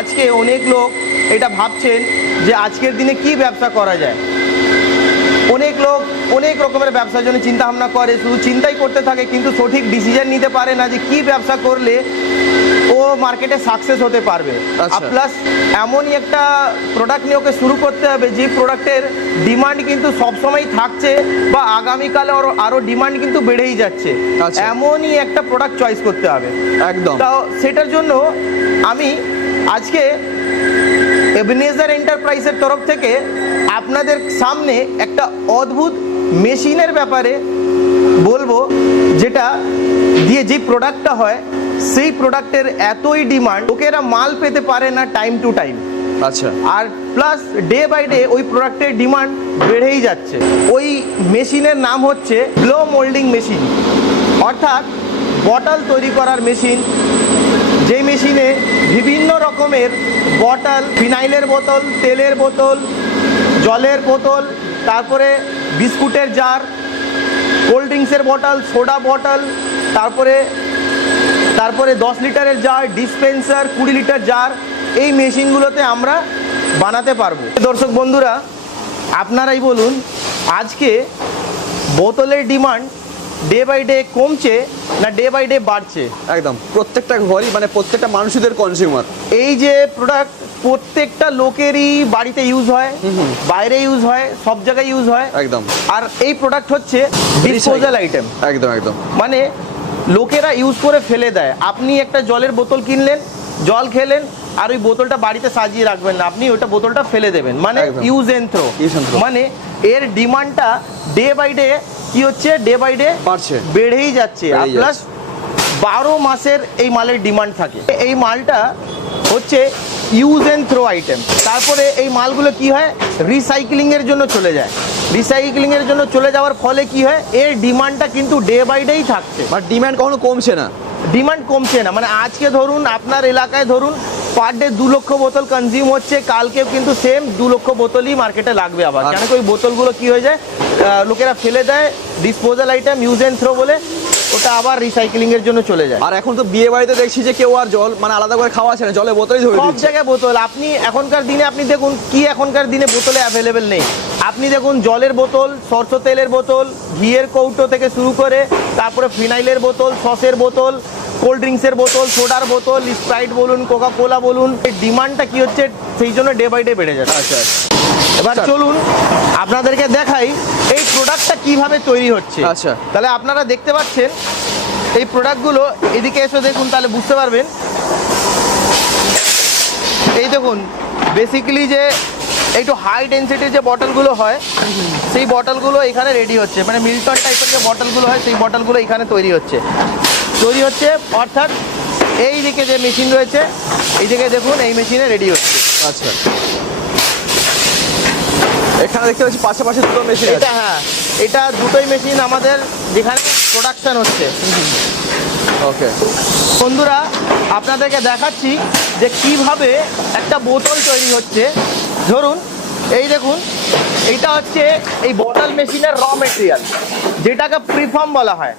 আজকে অনেক লোক এটা ভাবছেন যে আজকের দিনে কি ব্যবসা করা যায়। অনেক লোক অনেক রকমের ব্যবসার জন্য চিন্তা ভাবনা করে, শুধু চিন্তাই করতে থাকে, কিন্তু সঠিক ডিসিশন নিতে পারে না যে কি ব্যবসা করলে ও মার্কেটে সাকসেস হতে পারবে। প্লাস এমনই একটা প্রোডাক্ট নিয়ে ওকে শুরু করতে হবে যে প্রোডাক্টের ডিমান্ড কিন্তু সবসময় থাকছে বা আগামীকালে আরও ডিমান্ড কিন্তু বেড়েই যাচ্ছে। এমনই একটা প্রোডাক্ট চয়েস করতে হবে একদম। তাও সেটার জন্য আমি আজকে এবেনেজার এন্টারপ্রাইজের তরফ থেকে আপনাদের সামনে একটা অদ্ভুত মেশিনের ব্যাপারে বলবো, যেটা দিয়ে যে প্রোডাক্টটা হয় সেই প্রোডাক্টের এতই ডিমান্ড, লোকেরা মাল পেতে পারে না টাইম টু টাইম। আচ্ছা। আর প্লাস ডে বাই ডে ওই প্রোডাক্টের ডিমান্ড বেড়েই যাচ্ছে। ওই মেশিনের নাম হচ্ছে ব্লো মোল্ডিং মেশিন, অর্থাৎ বটল তৈরি করার মেশিন। যেই মেশিনে বিভিন্ন রকমের বটল, ফিনাইলের বোতল, তেলের বোতল, জলের বোতল, তারপরে বিস্কুটের জার, কোল্ড ড্রিঙ্কসের বটল, সোডা বটল, তারপরে 10 লিটারের জার, ডিসপেন্সার, 20 লিটার জার, এই মেশিনগুলোতে আমরা বানাতে পারবো। দর্শক বন্ধুরা, আপনারাই বলুন, আজকে বোতলের ডিমান্ড ডে বাই ডে কমছে না ডে বাই ডে বাড়ছে? একদম, প্রত্যেকটা ঘরই মানে প্রত্যেকটা মানুষদের কনজিউমার। এই যে প্রোডাক্ট প্রত্যেকটা লোকেরই বাড়িতে ইউজ হয়, বাইরে ইউজ হয়, সব জায়গায় ইউজ হয়। একদম। আর এই প্রোডাক্ট হচ্ছে ডিসপোজাল আইটেম। একদম একদম, মানে লোকেরা ইউজ করে ফেলে দেয়। আপনি একটা জলের বোতল কিনলেন, জল খেলেন, আর ওই বোতলটা বাড়িতে সাজিয়ে রাখবেন না, আপনি ওইটা বোতলটা ফেলে দেবেন, মানে ইউজ এন্ড থ্রো। মানে এর ডিমান্ডটা ডে বাই ডে কি হচ্ছে, ডে বাই ডে বাড়ছে, বেড়েই যাচ্ছে। আর প্লাস 12 মাসের এই মালের ডিমান্ড থাকে। এই মালটা হচ্ছে ইউজ এন্ড থ্রো আইটেম। তারপরে এই মালগুলো কি হয়, রিসাইক্লিং এর জন্য চলে যায়। রিসাইক্লিং এর জন্য চলে যাওয়ার ফলে কি হয়, এর ডিমান্ডটা কিন্তু ডে বাই ডেই থাকছে। মানে ডিমান্ড কখনো কমছে না, ডিমান্ড কমছে না। মানে আজকে ধরুন আপনার এলাকায় ধরুন পার ডে 2 লক্ষ বোতল কনজিউম হচ্ছে, কালকেও কিন্তু সেম 2 লক্ষ বোতলই মার্কেটে লাগবে আবার। কেন কি ওই বোতলগুলো কি হয়ে যায়, লোকেরা ফেলে দেয়, disposal item, use and throw বলে, ওটা আবার রিসাইক্লিং এর জন্য চলে যায়। আর এখন তো বিয়ে বাড়িতে দেখছি যে কেউ আর জল মানে আলাদা করে খাওয়া আছে না, জলে বোতলই ধরে সব দিচ্ছে। জায়গায় বোতল। আপনি এখনকার দিনে আপনি দেখুন কি এখনকার দিনে বোতলে অ্যাভেলেবেল নেই। আপনি দেখুন জলের বোতল, সরষে তেলের বোতল, ঘিয়ের কৌটো থেকে শুরু করে, তারপরে ফিনাইলের বোতল, সসের বোতল, কোল্ড ড্রিঙ্কসের বোতল, সোডার বোতল, স্প্রাইট বলুন, কোকা কোলা বলুন, এই ডিমান্ডটা কি হচ্ছে সেই জন্য ডে বাই ডে বেড়ে যাচ্ছে। আচ্ছা, এবার চলুন আপনাদেরকে দেখাই এই প্রোডাক্টটা কিভাবে তৈরি হচ্ছে। আচ্ছা, তাহলে আপনারা দেখতে পাচ্ছেন এই প্রোডাক্টগুলো, এদিকে এসে দেখুন তাহলে বুঝতে পারবেন। এই দেখুন বেসিক্যালি যে একটু হাই ডেন্সিটির যে বটলগুলো হয়, সেই বটলগুলো এখানে রেডি হচ্ছে। মানে মিল্টন টাইপের যে বটলগুলো হয় সেই বটলগুলো এখানে তৈরি হচ্ছে। অর্থাৎ এই দিকে যে মেশিন রয়েছে, এই দিকে দেখুন এই মেশিনে রেডি হচ্ছে। আচ্ছা, এখানে দেখতে পাচ্ছি পাশাপাশি দুটো মেশিন। এটা হ্যাঁ, এটা দুটোই মেশিন আমাদের যেখানে প্রোডাকশন হচ্ছে। ওকে বন্ধুরা, আপনাদেরকে দেখাচ্ছি যে কিভাবে একটা বোতল তৈরি হচ্ছে। ধরুন এই দেখুন, এইটা হচ্ছে এই বটল মেশিনের র মেটেরিয়াল, যেটাকে প্রিফর্ম বলা হয়।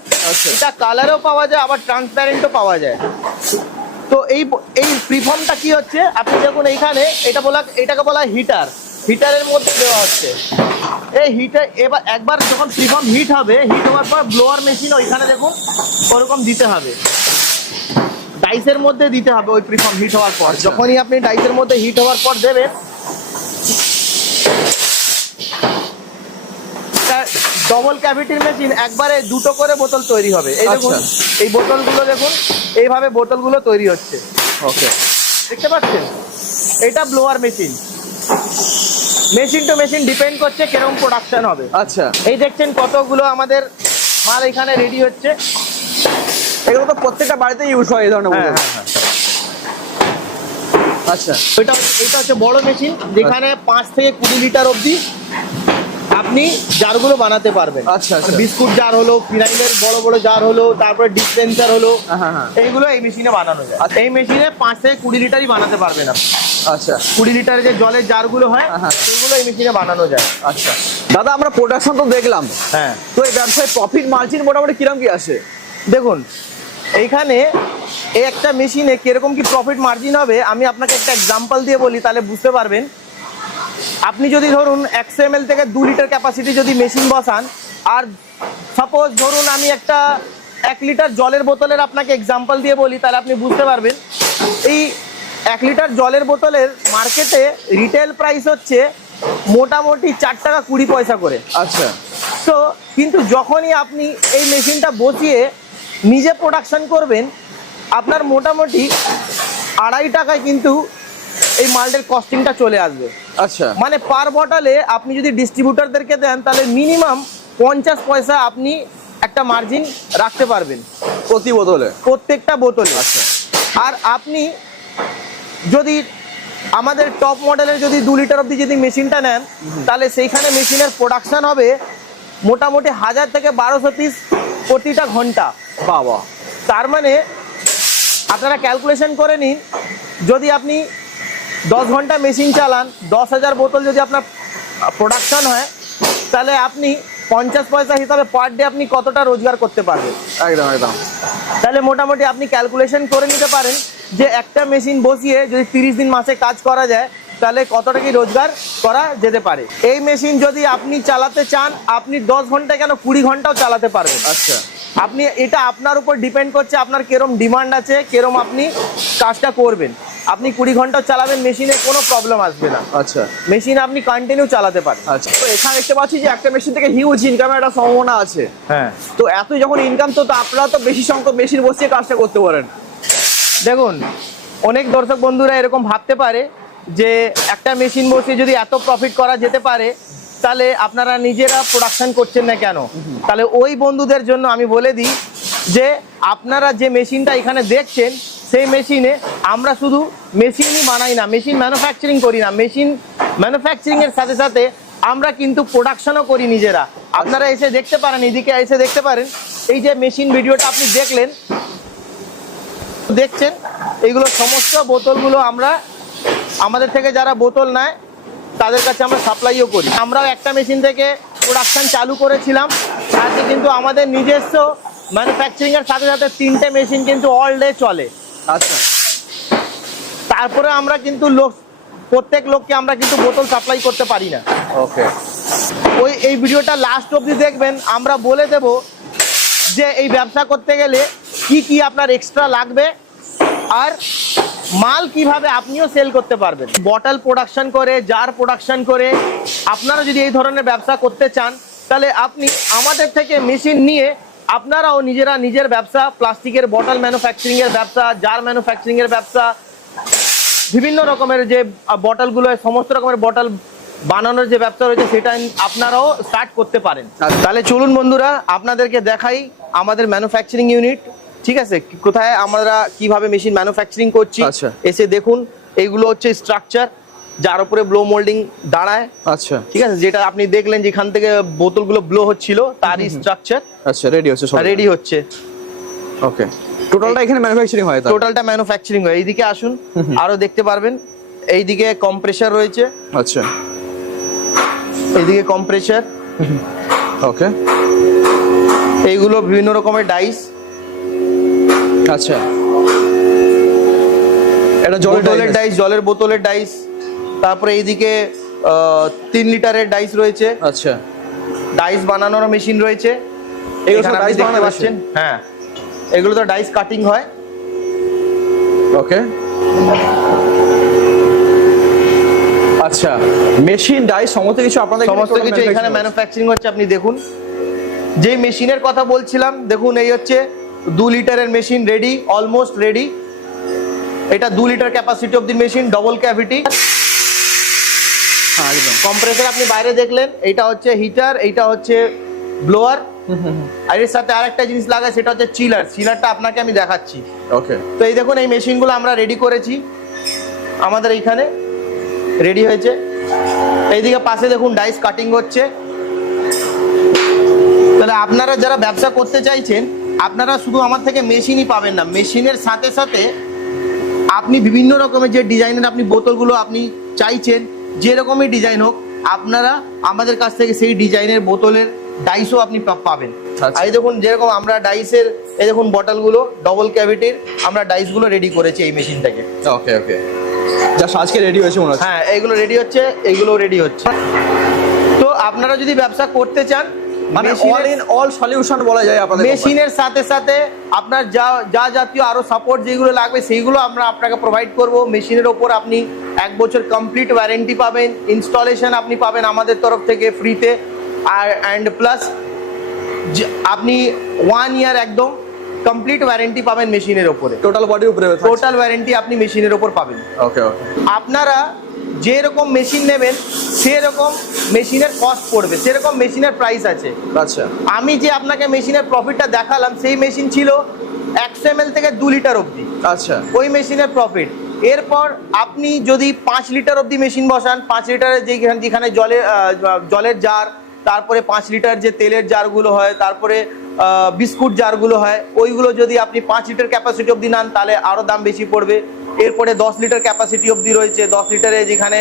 এটা কালারও পাওয়া যায়, আবার ট্রান্সপ্যারেন্টও পাওয়া যায়। তো এই প্রিফর্মটা কি হচ্ছে, আপনি দেখুন এইখানে এটাকে বলা হয় হিটার। হিটারের মধ্যে দেওয়া হচ্ছে এই হিটার। এবার একবার যখন প্রিফর্ম হিট হবে, হিট হওয়ার পর ব্লোয়ার মেশিন ওইখানে দেখুন ওরকম দিতে হবে, ডাইসের মধ্যে দিতে হবে। ওই প্রিফর্ম হিট হওয়ার পর যখনই আপনি ডাইসের মধ্যে হিট হওয়ার পর দেবেন, ডবল ক্যাভিটির মেশিন, একবারে দুটো করে বোতল তৈরি হবে। এই দেখুন এই বোতলগুলো দেখুন, এইভাবে বোতলগুলো তৈরি হচ্ছে। ওকে, দেখতে পাচ্ছেন, এটা blower machine. Machine to machine depend করছে কিরকম প্রোডাকশন হবে। আচ্ছা, এই দেখছেন কতগুলো আমাদের মাল এখানে রেডি হচ্ছে। এগুলো তো প্রত্যেকটা বাড়িতে ইউজ হয় এই ধরনের বোতল। আচ্ছা, এটা হচ্ছে বড় মেশিন, যেখানে 5 থেকে 20 লিটার অবধি আপনি জারগুলো বানাতে পারবেন। আচ্ছা, বিস্কুট জার হলো, ফিনাইলের বড় বড় জার হলো, তারপরে ডিসপেন্সার হলো, এইগুলো এই মেশিনে বানানো যায়। এই মেশিনে 5 থেকে 20 লিটারই বানাতে পারবেন আপনি। আচ্ছা, 20 লিটারের যে জলের জারগুলো হয় সেগুলো এই মেশিনে বানানো যায়। আচ্ছা দাদা, আমরা প্রোডাকশন তো দেখলাম, হ্যাঁ, তো এই ব্যবসায় প্রফিট মার্জিন মোটামুটি কিরকম কি আসে? দেখুন এইখানে এই একটা মেশিনে কিরকম কি প্রফিট মার্জিন হবে আমি আপনাকে একটা এক্সাম্পল দিয়ে বলি, তাহলে বুঝতে পারবেন। আপনি যদি ধরুন 100 ml থেকে 2 লিটার ক্যাপাসিটি যদি মেশিন বসান, আর সাপোজ ধরুন আমি একটা 1 লিটার জলের বোতলের আপনাকে এক্সাম্পল দিয়ে বলি, তাহলে আপনি বুঝতে পারবেন। এই 1 লিটার জলের বোতলের মার্কেটে রিটেল প্রাইস হচ্ছে মোটামুটি 4 টাকা 20 পয়সা করে। আচ্ছা। তো কিন্তু যখনই আপনি এই মেশিনটা বসিয়ে নিজে প্রোডাকশন করবেন, আপনার মোটামুটি 2.5 টাকায় কিন্তু এই মালটার কস্টিংটা চলে আসবে। আচ্ছা, মানে পার বটলে আপনি যদি ডিস্ট্রিবিউটারদেরকে দেন, তাহলে মিনিমাম 50 পয়সা আপনি একটা মার্জিন রাখতে পারবেন প্রতি বোতলে, প্রত্যেকটা বোতলে। আচ্ছা। আর আপনি যদি আমাদের টপ মডেলের যদি 2 লিটার অবধি যদি মেশিনটা নেন, তাহলে সেইখানে মেশিনের প্রোডাকশন হবে মোটামুটি 1000 থেকে 1200 পিস প্রতিটা ঘন্টা। বাবা, তার মানে আপনারা ক্যালকুলেশন করে নিন, যদি আপনি 10 ঘন্টা মেশিন চালান, 10,000 বোতল যদি আপনার প্রোডাকশন হয়, তাহলে আপনি 50 পয়সা হিসাবে পার ডে আপনি কতটা রোজগার করতে পারবেন। একদম একদম। তাহলে মোটামুটি আপনি ক্যালকুলেশন করে নিতে পারেন যে একটা মেশিন বসিয়ে যদি 30 দিন মাসে কাজ করা যায়, তাহলে কতটা কি রোজগার করা যেতে পারে। এই মেশিন যদি আপনি চালাতে চান, আপনি 10 ঘন্টা কেন 20 ঘন্টাও চালাতে পারবেন। আচ্ছা, আপনি এটা আপনার উপর ডিপেন্ড করছে, আপনার কিরম ডিমান্ড আছে, কিরম আপনি কাজটা করবেন। আপনি 20 ঘন্টাও চালাবেন, মেশিনে কোনো প্রবলেম আসবে না। আচ্ছা, মেশিন আপনি কন্টিনিউ চালাতে পারেন। আচ্ছা। তো এখানে দেখতে পাচ্ছি যে একটা মেশিন থেকে হিউজ ইনকামের একটা সম্ভাবনা আছে। হ্যাঁ, তো এত যখন ইনকাম, তো আপনারা তো বেশি সংখ্যক মেশিন বসিয়ে কাজটা করতে পারেন। দেখুন, অনেক দর্শক বন্ধুরা এরকম ভাবতে পারে যে একটা মেশিন বসিয়ে যদি এত প্রফিট করা যেতে পারে, তাহলে আপনারা নিজেরা প্রোডাকশন করছেন না কেন। তাহলে ওই বন্ধুদের জন্য আমি বলে দিই যে আপনারা যে মেশিনটা এখানে দেখছেন, সেই মেশিনে আমরা শুধু মেশিনই বানাই না, মেশিন ম্যানুফ্যাকচারিং করি না, মেশিন ম্যানুফ্যাকচারিংয়ের সাথে সাথে আমরা কিন্তু প্রোডাকশনও করি নিজেরা। আপনারা এসে দেখতে পারেন, এদিকে এসে দেখতে পারেন, এই যে মেশিন ভিডিওটা আপনি দেখছেন, এইগুলো সমস্ত বোতলগুলো আমরা আমাদের থেকে যারা বোতল নেয় তাদের কাছে আমরা সাপ্লাইও করি। আমরাও একটা মেশিন থেকে প্রোডাকশন চালু করেছিলাম, আজকে কিন্তু আমাদের নিজস্ব ম্যানুফ্যাকচারিংয়ের সাথে সাথে 3টে মেশিন কিন্তু অল ডে চলে। আচ্ছা। তারপরে আমরা কিন্তু প্রত্যেক লোককে আমরা কিন্তু বোতল সাপ্লাই করতে পারি না। ওকে। এই ভিডিওটা লাস্ট অবধি দেখবেন, আমরা বলে দেব যে এই ব্যবসা করতে গেলে কি কি আপনার এক্সট্রা লাগবে, আর মাল কিভাবে আপনিও সেল করতে পারবেন। বটল প্রোডাকশন করে, জার প্রোডাকশন করে আপনারা যদি এই ধরনের ব্যবসা করতে চান, তাহলে আপনি আমাদের থেকে মেশিন নিয়ে আপনারাও নিজেরা নিজের ব্যবসা, প্লাস্টিকের বটল ম্যানুফ্যাকচারিংয়ের ব্যবসা, জার ম্যানুফ্যাকচারিংয়ের ব্যবসা, বিভিন্ন রকমের যে বটলগুলো, সমস্ত রকমের বটল বানানোর যে ব্যবসা রয়েছে, সেটা আপনারাও স্টার্ট করতে পারেন। তাহলে চলুন বন্ধুরা, আপনাদেরকে দেখাই আমাদের ম্যানুফ্যাকচারিং ইউনিট। ঠিক আছে, কোথায় আমরা কিভাবে মেশিন ম্যানুফ্যাকচারিং করছি। আচ্ছা। এসে দেখুন, এইগুলো হচ্ছে স্ট্রাকচার যার উপরে ব্লো মোল্ডিং দাঁড়ায়। আচ্ছা, ঠিক আছে, যেটা আপনি দেখলেন যেখান থেকে বোতলগুলো ব্লো হচ্ছিল, তারই স্ট্রাকচার। আচ্ছা, রেডি হচ্ছে, রেডি হচ্ছে। ওকে। টোটালটা এখানে ম্যানুফ্যাকচারিং হয়? টোটালটা ম্যানুফ্যাকচারিং হয়। এইদিকে আসুন, আরো দেখতে পারবেন, এইদিকে কম্প্রেসার রয়েছে। আচ্ছা, এইদিকে কম্প্রেসার। ওকে। এইগুলো বিভিন্ন রকমের ডাইস। আচ্ছা, এটা জলের ডাইস, জলের বোতলের ডাইস। তারপরে এইদিকে 3 লিটারের ডাইস রয়েছে। আচ্ছা, ডাইস বানানোর মেশিন রয়েছে। এগুলো ডাইস দেখতে পাচ্ছেন। হ্যাঁ, এগুলো তো ডাইস কাটিং হয়। ওকে। আচ্ছা, মেশিন ডাইস সমস্ত কিছু আপনাদের সমস্ত কিছু এখানে ম্যানুফ্যাকচারিং হচ্ছে। আপনি দেখুন, যে মেশিনের কথা বলছিলাম, দেখুন এই হচ্ছে 2 লিটারের মেশিন, রেডি, অলমোস্ট রেডি। এটা 2 litre capacity of the machine, double cavity. একদম। কম্প্রেসর আপনি বাইরে দেখলেন, এটা হচ্ছে হিটার, এইটা হচ্ছে ব্লোয়ার। আর এর সাথে আরেকটা জিনিস লাগায়, সেটা হচ্ছে চিলার। চিলারটা আপনাকে আমি দেখাচ্ছি। ওকে। তো এই দেখুন, এই মেশিনগুলো আমরা রেডি করেছি, আমাদের এইখানে রেডি হয়েছে। এইদিকে পাশে দেখুন ডাইস কাটিং হচ্ছে। তাহলে আপনারা যারা ব্যবসা করতে চাইছেন, আপনারা শুধু আমার থেকে মেশিনই পাবেন না, মেশিনের সাথে সাথে আপনি বিভিন্ন রকমের যে ডিজাইনের আপনি বোতলগুলো আপনি চাইছেন, যেরকমই ডিজাইন হোক, আপনারা আমাদের কাছ থেকে সেই ডিজাইনের বোতলের ডাইসও আপনি পাবেন। আচ্ছা। এই দেখুন যেরকম আমরা ডাইসের এই দেখুন বটলগুলো ডবল ক্যাভিটির আমরা ডাইসগুলো রেডি করেছি এই মেশিন থেকে। ওকে ওকে, জাস্ট আজকে রেডি হয়েছে মনে হচ্ছে। হ্যাঁ, এইগুলো রেডি হচ্ছে, এইগুলো রেডি হচ্ছে। তো আপনারা যদি ব্যবসা করতে চান, মানে অল ইন অল সলিউশন বলা যায় আপনাদের মেশিনের সাথে সাথে আপনার যা জাতীয় আরো সাপোর্ট যেগুলো লাগবে সেইগুলো আমরা আপনাকে প্রোভাইড করব। মেশিনের ওপর আপনি 1 বছর কমপ্লিট ওয়ারেন্টি পাবেন, ইনস্টলেশন আপনি পাবেন আমাদের তরফ থেকে ফ্রিতে, আর অ্যান্ড প্লাস আপনি 1 ইয়ার একদম কমপ্লিট ওয়ারেন্টি পাবেন মেশিনের ওপরে। টোটাল বডির উপরে টোটাল ওয়ারেন্টি আপনি মেশিনের ওপর পাবেন। ওকে ওকে। আপনারা যেরকম মেশিন নেবেন সেরকম মেশিনের কস্ট পড়বে, সেরকম মেশিনের প্রাইস আছে। আচ্ছা, আমি যে আপনাকে মেশিনের প্রফিটটা দেখালাম সেই মেশিন ছিল 100 ml থেকে 2 লিটার অবধি। আচ্ছা, ওই মেশিনের প্রফিট। এরপর আপনি যদি 5 লিটার অবধি মেশিন বসান, 5 লিটারের যেখানে জলের জার, তারপরে 5 লিটার যে তেলের জারগুলো হয়, তারপরে বিস্কুট জারগুলো হয়, ওইগুলো যদি আপনি 5 লিটার ক্যাপাসিটি অবধি নেন তাহলে আরও দাম বেশি পড়বে। এরপরে 10 লিটার ক্যাপাসিটি অবধি রয়েছে, 10 লিটারে যেখানে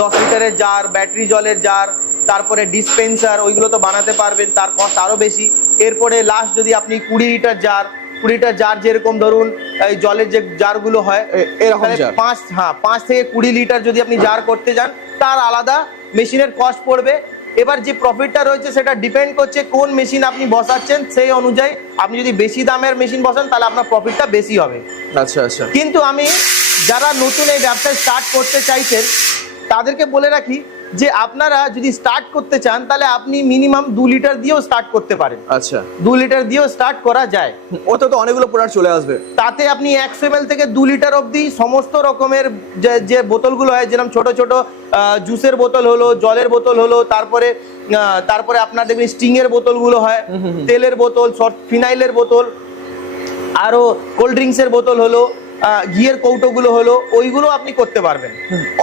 10 লিটারের জার, ব্যাটারি জলের জার, তারপরে ডিসপেন্সার, ওইগুলো তো বানাতে পারবেন, তার কস্ট আরও বেশি। এরপরে লাস্ট যদি আপনি 20 লিটার জার যেরকম ধরুন এই জলের যে জারগুলো হয় এরকম জার 5 থেকে 20 লিটার যদি আপনি জার করতে যান তার আলাদা মেশিনের কস্ট পড়বে। এবার যে প্রফিটটা রয়েছে সেটা ডিপেন্ড করছে কোন মেশিন আপনি বসাচ্ছেন, সেই অনুযায়ী আপনি যদি বেশি দামের মেশিন বসান তাহলে আপনার প্রফিটটা বেশি হবে। আচ্ছা আচ্ছা। কিন্তু আমি যারা নতুন এই ব্যবসায় স্টার্ট করতে চাইছেন তাদেরকে বলে রাখি যে আপনারা যদি স্টার্ট করতে চান তাহলে আপনি মিনিমাম 2 লিটার দিয়েও স্টার্ট করতে পারেন। আচ্ছা, 2 লিটার দিয়েও স্টার্ট করা যায়। ওতে তো অনেকগুলো প্রোডাক্ট চলে আসবে। তাতে আপনি 100 ml থেকে 2 লিটার অবধি সমস্ত রকমের যে বোতলগুলো হয়, যেরকম ছোট ছোট জুসের বোতল হলো, জলের বোতল হলো, তারপরে আপনার দেখবেন স্টিংয়ের বোতলগুলো হয়, তেলের বোতল, ফিনাইলের বোতল, আরো কোল্ড ড্রিঙ্কসের বোতল হলো, ঘিয়ের কৌটোগুলো হলো, ওইগুলো আপনি করতে পারবেন।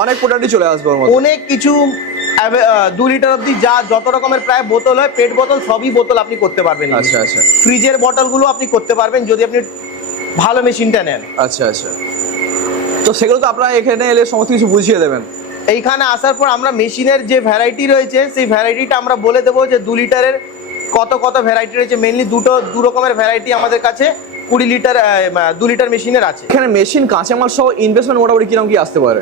অনেক প্রোডাক্টই চলে আসবে ওর মধ্যে। অনেক কিছু 2 লিটার অবধি যত রকমের প্রায় বোতল হয়, পেট বোতল, সবই বোতল আপনি করতে পারবেন। আচ্ছা আচ্ছা। ফ্রিজের বোতলগুলো আপনি করতে পারবেন যদি আপনি ভালো মেশিনটা নেন। আচ্ছা আচ্ছা। তো সেগুলো তো আপনারা এখানে এলে সমস্ত কিছু বুঝিয়ে দেবেন। এইখানে আসার পর আমরা মেশিনের যে ভ্যারাইটি রয়েছে সেই ভ্যারাইটিটা আমরা বলে দেবো যে 2 লিটারের কত ভ্যারাইটি রয়েছে। মেনলি দু রকমের ভ্যারাইটি আমাদের কাছে 2 লিটার মেশিনের আছে। এখানে মেশিন কাঁচামাল সহ ইনভেস্টমেন্ট মোটামুটি কিরকম কি আসতে পারে?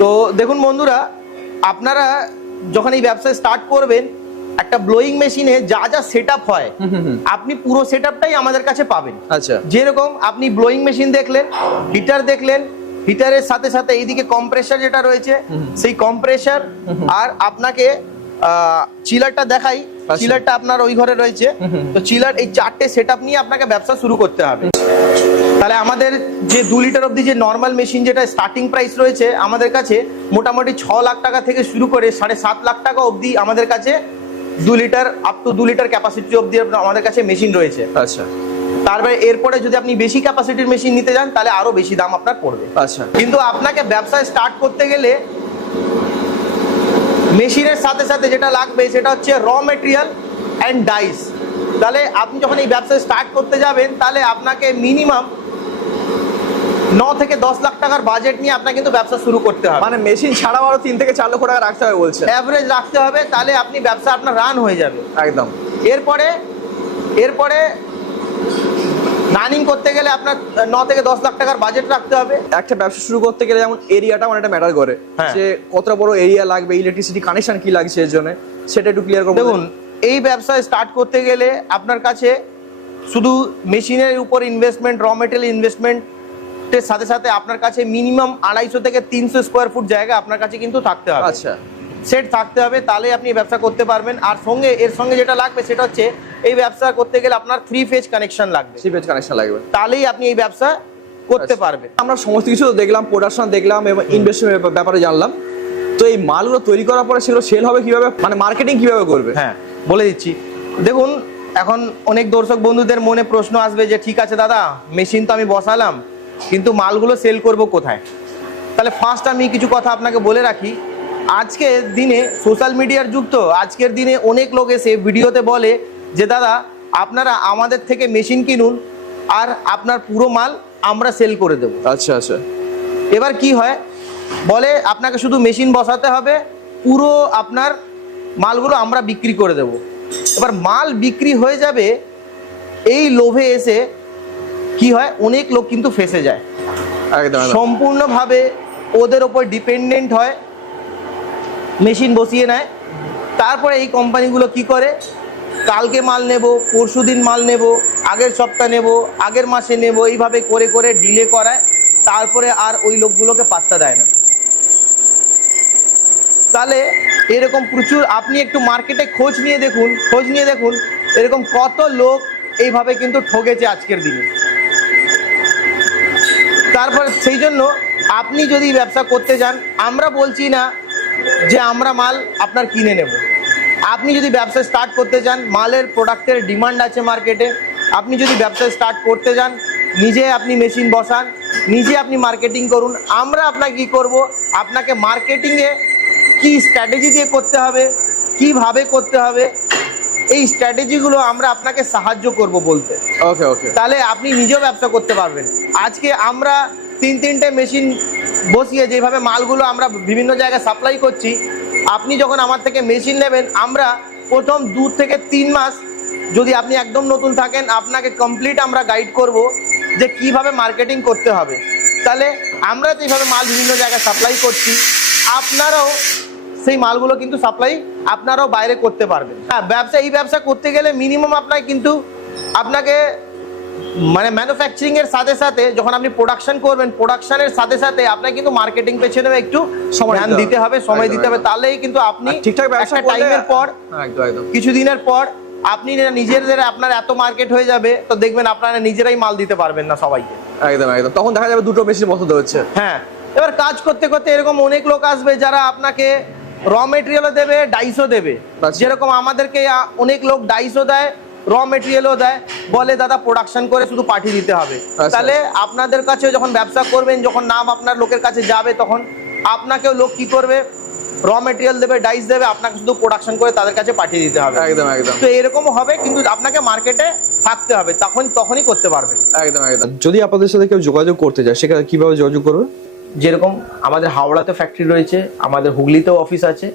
তো দেখুন বন্ধুরা, আপনারা যখন এই ব্যবসা স্টার্ট করবেন একটা ব্লোয়িং মেশিনে যা সেট আপ হয় আপনি পুরো সেট আপটাই আমাদের কাছে পাবেন। আচ্ছা, যেরকম আপনি ব্লোয়িং মেশিন দেখলেন, হিটার দেখলেন, হিটারের সাথে সাথে এইদিকে কম্প্রেসার যেটা রয়েছে সেই কম্প্রেসার, আর আপনাকে চিলারটা দেখাই। চিলারটা আপনার ওই ঘরে রয়েছে। তো চিলার, এই 4টে সেট আপ নিয়ে আপনাকে ব্যবসা শুরু করতে হবে। তাহলে আমাদের যে 2 লিটার অবধি যে নর্মাল মেশিন যেটা স্টার্টিং প্রাইস রয়েছে আমাদের কাছে মোটামুটি 6 লাখ টাকা থেকে শুরু করে 7.5 লাখ টাকা অবধি আমাদের কাছে 2 litre up to 2 litre capacity অবধি আমাদের কাছে মেশিন রয়েছে। আচ্ছা। তারপরে এরপরে যদি আপনি বেশি ক্যাপাসিটির মেশিন নিতে যান তাহলে আরো বেশি দাম আপনার পড়বে। আচ্ছা। কিন্তু আপনাকে ব্যবসায় স্টার্ট করতে গেলে মেশিনের সাথে সাথে যেটা লাগবে সেটা হচ্ছে র মেটেরিয়াল অ্যান্ড ডাইস। তাহলে আপনি যখন এই ব্যবসায় স্টার্ট করতে যাবেন তাহলে আপনাকে মিনিমাম 9 থেকে 10 লাখ টাকার বাজেট নিয়ে আপনাকে কিন্তু ব্যবসা শুরু করতে হবে। মানে মেশিন ছাড়াও আরো 3 থেকে 4 লক্ষ টাকা রাখতে হবে বলছে। অ্যাভারেজ রাখতে হবে, তাহলে আপনি ব্যবসা আপনার রান হয়ে যাবে একদম। এরপরে রানিং করতে গেলে আপনার 9 থেকে 10 লাখ টাকার বাজেট রাখতে হবে। একটা ব্যবসা শুরু করতে গেলে যেমন এরিয়াটা অনেকটা ম্যাটার করে, যে কতটা বড় এরিয়া লাগবে, ইলেকট্রিসিটি কানেকশন কি লাগছে এর জন্য, সেটা একটু ক্লিয়ার করুন। দেখুন, এই ব্যবসায় স্টার্ট করতে গেলে আপনার কাছে শুধু মেশিনের উপর ইনভেস্টমেন্ট, র মেটেরিয়াল ইনভেস্টমেন্টের সাথে সাথে আপনার কাছে মিনিমাম 250 থেকে 300 স্কোয়ার ফুট জায়গা আপনার কাছে কিন্তু থাকতে হবে। আচ্ছা, সেট থাকতে হবে, তাহলে আপনি ব্যবসা করতে পারবেন। আর এর সঙ্গে যেটা লাগবে সেটা হচ্ছে এই ব্যবসা করতে গেলে আপনার 3 ফেজ কানেকশন লাগবে। 3 ফেজ কানেকশন লাগবে, তাহলেই আপনি এই ব্যবসা করতে পারবেন। আমরা সমস্ত কিছু দেখলাম, প্রোডাকশন দেখলাম এবং ইনভেস্টমেন্টের ব্যাপারে জানলাম। তো এই মালগুলো তৈরি করার পরে সেগুলো সেল হবে কিভাবে, মানে মার্কেটিং কিভাবে করবে? হ্যাঁ, বলে দিচ্ছি। দেখুন, এখন অনেক দর্শক বন্ধুদের মনে প্রশ্ন আসবে যে ঠিক আছে দাদা, মেশিন তো আমি বসালাম কিন্তু মালগুলো সেল করব কোথায়? তাহলে ফার্স্ট আমি কিছু কথা আপনাকে বলে রাখি। আজকের দিনে সোশ্যাল মিডিয়ার যুগ, তো আজকের দিনে অনেক লোক এসে ভিডিওতে বলে যে দাদা আপনারা আমাদের থেকে মেশিন কিনুন আর আপনার পুরো মাল আমরা সেল করে দেবো। আচ্ছা আচ্ছা। এবার কি হয়, বলে আপনাকে শুধু মেশিন বসাতে হবে, পুরো আপনার মালগুলো আমরা বিক্রি করে দেবো। এবার মাল বিক্রি হয়ে যাবে এই লোভে এসে কি হয়, অনেক লোক কিন্তু ফেঁসে যায়, একদম সম্পূর্ণভাবে ওদের ওপর ডিপেন্ডেন্ট হয়, মেশিন বসিয়ে নেয়। তারপরে এই কোম্পানিগুলো কি করে, কালকে মাল নেব, পরশুদিন মাল নেব, আগের সপ্তাহ নেব, আগের মাসে নেব, এইভাবে করে করে ডিলে করায়, তারপরে আর ওই লোকগুলোকে পাত্তা দেয় না। তাহলে এরকম প্রচুর, আপনি একটু মার্কেটে খোঁজ নিয়ে দেখুন এরকম কত লোক এইভাবে কিন্তু ঠকেছে আজকের দিনে। তারপর সেই জন্য আপনি যদি ব্যবসা করতে যান, আমরা বলছি না যে আমরা মাল আপনার কিনে নেব, আপনি যদি ব্যবসা স্টার্ট করতে চান, মালের প্রোডাক্টের ডিমান্ড আছে মার্কেটে, আপনি যদি ব্যবসা স্টার্ট করতে যান, নিজে আপনি মেশিন বসান, নিজে আপনি মার্কেটিং করুন। আমরা আপনাকে কি করব, আপনাকে মার্কেটিংয়ে কি স্ট্র্যাটেজি দিয়ে করতে হবে, কিভাবে করতে হবে, এই স্ট্র্যাটেজিগুলো আমরা আপনাকে সাহায্য করব বলতে। ওকে ওকে, তাহলে আপনি নিজেও ব্যবসা করতে পারবেন। আজকে আমরা 3-3টে মেশিন বসিয়ে যেভাবে মালগুলো আমরা বিভিন্ন জায়গায় সাপ্লাই করছি, আপনি যখন আমার থেকে মেশিন নেবেন, আমরা প্রথম 2 থেকে 3 মাস, যদি আপনি একদম নতুন থাকেন, আপনাকে কমপ্লিট আমরা গাইড করব যে কিভাবে মার্কেটিং করতে হবে। তাহলে আমরা যেভাবে মাল বিভিন্ন জায়গায় সাপ্লাই করছি, আপনারাও সেই মালগুলো কিন্তু সাপ্লাই আপনারাও বাইরে করতে পারবেন। হ্যাঁ, এই ব্যবসা করতে গেলে মিনিমাম আপনাকে মানে ম্যানুফ্যাকচারিং এর সাথে সাথে যখন আপনি প্রোডাকশন করবেন, প্রোডাকশনের সাথে সাথে আপনাকে কিন্তু মার্কেটিং পেছনে একটু সময় দিতে হবে, তাহলেই কিন্তু আপনি ঠিকঠাক ব্যবসা টাইমের পর, একদম কিছুদিনের পর আপনি নিজেদের আপনার এত মার্কেট হয়ে যাবে, তো দেখবেন আপনারা নিজেরাই মাল দিতে পারবেন না সবাইকে। একদম তখন দেখা যাবে দুটো মেশিন বসাতে হচ্ছে। হ্যাঁ, এবার কাজ করতে করতে এরকম অনেক লোক আসবে যারা আপনাকে র মেটেরিয়ালও দেবে, ডাইসও দেবে। যেরকম আমাদেরকে অনেক লোক ডাইসও দেয়, র মেটেরিয়ালও দেয়, বলে দাদা প্রোডাকশন করে শুধু পাঠিয়ে দিতে হবে। তাহলে আপনাদের কাছে যখন ব্যবসা করবেন, যখন নাম আপনার লোকের কাছে যাবে, তখন আপনাকেও লোক কি করবে, র মেটেরিয়াল দেবে, ডাইস দেবে, আপনাকে শুধু প্রোডাকশন করে তাদের কাছে পাঠিয়ে দিতে হবে। একদম তো এরকমও হবে, কিন্তু আপনাকে মার্কেটে থাকতে হবে, তখনই করতে পারবেন। একদম যদি আপনাদের সাথে কেউ যোগাযোগ করতে চায়, সেখানে কিভাবে যোগাযোগ করবে? যেরকম আমাদের হাওড়াতে ফ্যাক্টরি রয়েছে, আমাদের হুগলিতেও অফিস আছে,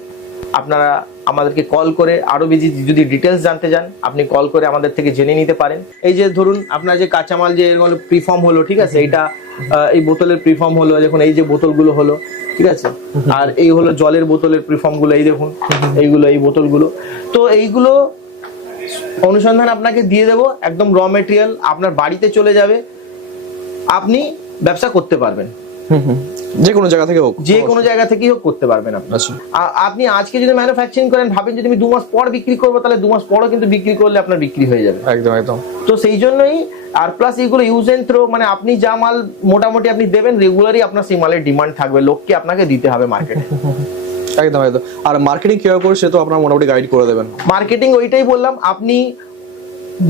আপনারা আমাদেরকে কল করে আরো বেশি যদি ডিটেলস জানতে চান, আপনি কল করে আমাদের থেকে জেনে নিতে পারেন। এই যে ধরুন আপনার যে কাঁচামাল যে প্রিফর্ম হলো, ঠিক আছে, এইটা এই বোতলের প্রিফর্ম হলো, দেখুন এই যে বোতলগুলো হলো, ঠিক আছে, আর এই হলো জলের বোতলের প্রিফর্ম গুলো, এই দেখুন এইগুলো, এই বোতলগুলো। তো এইগুলো অনুসন্ধান আপনাকে দিয়ে দেবো, একদম র মেটেরিয়াল আপনার বাড়িতে চলে যাবে, আপনি ব্যবসা করতে পারবেন। যে কোনো জায়গা থেকে হোক, যে কোনো জায়গা থেকেই হোক করতে পারবেন আপনি। আপনি আজকে যদি ম্যানুফ্যাকচারিং করেন, ভাবেন যদি আমি 2 মাস পর বিক্রি করবো, তাহলে 2 মাস পরও কিন্তু বিক্রি করলে আপনার বিক্রি হয়ে যাবে। একদম তো সেই জন্যই, আর প্লাস এইগুলো ইউজ এন্ড থ্রো, মানে আপনি যা মাল মোটামুটি আপনি দেবেন, রেগুলারই আপনার সেই মালের ডিমান্ড থাকবে, লোককে আপনাকে দিতে হবে মার্কেটে। একদম আর মার্কেটিং কিভাবে করে সে তো আপনারা মোটামুটি গাইড করে দেবেন। মার্কেটিং ওইটাই বললাম, আপনি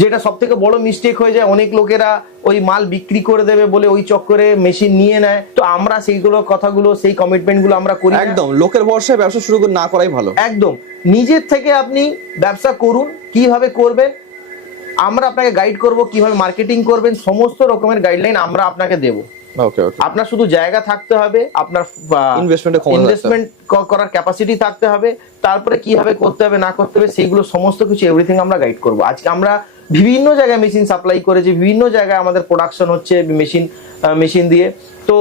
যেটা সব থেকে বড় মিস্টেক হয়ে যায়, অনেক লোকেরা ওই মাল বিক্রি করে দেবে বলে ওই চক্করে মেশিন নিয়ে নেয়। তো আমরা সেইগুলো কথাগুলো, সেই কমিটমেন্ট গুলো আমরা করি। একদম লোকের ভরসায় ব্যবসা শুরু না করাই ভালো। একদম নিজের থেকে আপনি ব্যবসা করুন, কিভাবে করবেন আমরা আপনাকে গাইড করব, কিভাবে মার্কেটিং করবেন, সমস্ত রকমের গাইডলাইন আমরা আপনাকে দেব। আপনার শুধু জায়গা থাকতে হবে, আপনার ইনভেস্টমেন্ট করার ক্যাপাসিটি থাকতে হবে, তারপরে কিভাবে করতে হবে না করতে হবে সেইগুলো সমস্ত কিছু এভরিথিং আমরা গাইড করব। আজকে আমরা বিভিন্ন জায়গায় মেশিন সাপ্লাই করেছি, বিভিন্ন জায়গায় আমাদের প্রোডাকশন হচ্ছে মেশিন দিয়ে। তো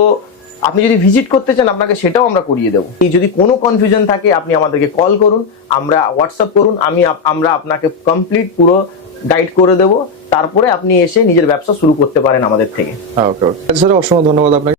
আপনি যদি ভিজিট করতে চান, আপনাকে সেটাও আমরা করিয়ে দেবো। যদি কোনো কনফিউশন থাকে, আপনি আমাদেরকে কল করুন, আমরা হোয়াটসঅ্যাপ করুন, আমরা আপনাকে কমপ্লিট পুরো গাইড করে দেবো। তারপরে আপনি এসে নিজের ব্যবসা শুরু করতে পারেন আমাদের থেকে। ওকে স্যার, অসংখ্য ধন্যবাদ আপনাকে।